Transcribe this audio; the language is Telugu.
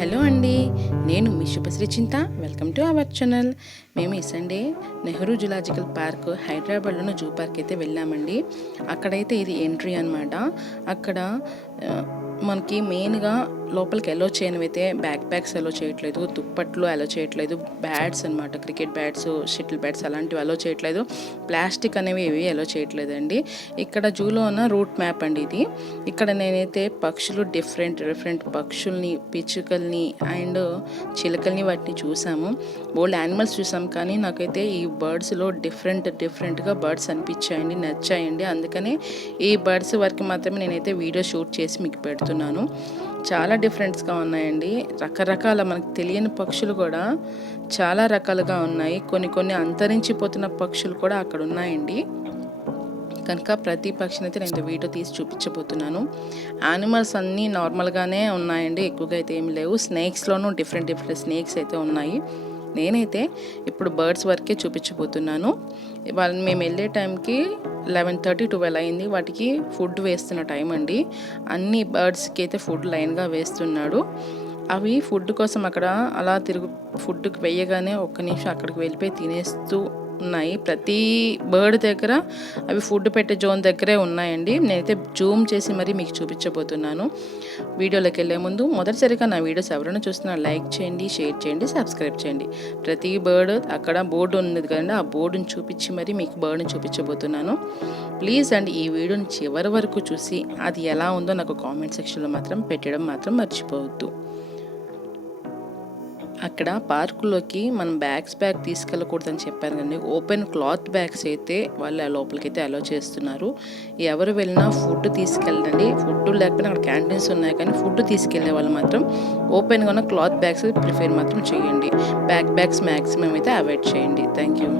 హలో అండి, నేను మీ శుభశ్రీ చింత. Welcome to our channel. మేము ఈ సండే నెహ్రూ జులాజికల్ పార్క్ హైదరాబాద్లోని జూ పార్క్ అయితే వెళ్ళామండి. అక్కడైతే ఇది ఎంట్రీ అనమాట. అక్కడ మనకి మెయిన్గా లోపలికి అలో చేయనివైతే బ్యాక్ ప్యాక్స్ అలో చేయట్లేదు, దుప్పట్లు అలో చేయట్లేదు, బ్యాట్స్ అనమాట, క్రికెట్ బ్యాట్స్, షటిల్ బ్యాట్స్ అలాంటివి అలో చేయట్లేదు, ప్లాస్టిక్ అనేవి ఏవి అలో చేయట్లేదండి. ఇక్కడ జూలో ఉన్న రూట్ మ్యాప్ అండి ఇది. ఇక్కడ నేనైతే పక్షులు డిఫరెంట్ పక్షుల్ని, పిచ్చుకల్ని అండ్ చిలకల్ని వాటిని చూసాము. బోల్డ్ యానిమల్స్ చూసాం, కానీ నాకైతే ఈ బర్డ్స్లో డిఫరెంట్గా బర్డ్స్ అనిపించాయండి, నచ్చాయండి. అందుకని ఈ బర్డ్స్ వరకు మాత్రమే నేనైతే వీడియో షూట్ చేసి మీకు పెడుతున్నాను. చాలా డిఫరెంట్స్గా ఉన్నాయండి. రకరకాల మనకు తెలియని పక్షులు కూడా చాలా రకాలుగా ఉన్నాయి. కొన్ని అంతరించిపోతున్న పక్షులు కూడా అక్కడ ఉన్నాయండి. కనుక ప్రతి పక్షిని అయితే నేను వీడియో తీసి చూపించబోతున్నాను. యానిమల్స్ అన్నీ నార్మల్గానే ఉన్నాయండి, ఎక్కువగా అయితే ఏమి లేవు. స్నేక్స్లోనూ డిఫరెంట్ స్నేక్స్ అయితే ఉన్నాయి. నేనైతే ఇప్పుడు బర్డ్స్ వరకే చూపించబోతున్నాను. వాళ్ళని మేము వెళ్ళే టైంకి 11:30 12 అయింది. వాటికి ఫుడ్ వేస్తున్న టైం అండి. అన్ని బర్డ్స్కి అయితే ఫుడ్ లైన్గా వేస్తున్నాడు. అవి ఫుడ్ కోసం అక్కడ అలా ఫుడ్కి వేయగానే ఒక్క నిమిషం అక్కడికి వెళ్ళిపోయి తినేస్తూ ఉన్నాయి. ప్రతి బర్డ్ దగ్గర అవి ఫుడ్ పెట్టే జోన్ దగ్గరే ఉన్నాయండి. నేనైతే జూమ్ చేసి మరీ మీకు చూపించబోతున్నాను. వీడియోలోకి వెళ్ళే ముందు మొదటిసారిగా నా వీడియోస్ ఎవరైనా చూస్తున్నా లైక్ చేయండి, షేర్ చేయండి, సబ్స్క్రైబ్ చేయండి. ప్రతి బర్డ్ అక్కడ బోర్డు ఉన్నది కదండి, ఆ బోర్డుని చూపించి మరీ మీకు బర్డ్ని చూపించబోతున్నాను. ప్లీజ్ అండి, ఈ వీడియోని చివరి వరకు చూసి అది ఎలా ఉందో నాకు కామెంట్ సెక్షన్లో మాత్రం పెట్టడం మాత్రం మర్చిపోవద్దు. అక్కడ పార్కులోకి మనం బ్యాగ్ తీసుకెళ్ళకూడదని చెప్పాను కానీ ఓపెన్ క్లాత్ బ్యాగ్స్ అయితే వాళ్ళు లోపలికి అయితే అలో చేస్తున్నారు. ఎవరు వెళ్ళినా ఫుడ్ తీసుకెళ్ళండి. ఫుడ్ లేకపోయినా అక్కడ క్యాంటీన్స్ ఉన్నాయి, కానీ ఫుడ్ తీసుకెళ్లే వాళ్ళు మాత్రం ఓపెన్గా ఉన్న క్లాత్ బ్యాగ్స్ ప్రిఫర్ మాత్రం చేయండి. బ్యాగ్స్ మ్యాక్సిమం అయితే అవాయిడ్ చేయండి. Thank you.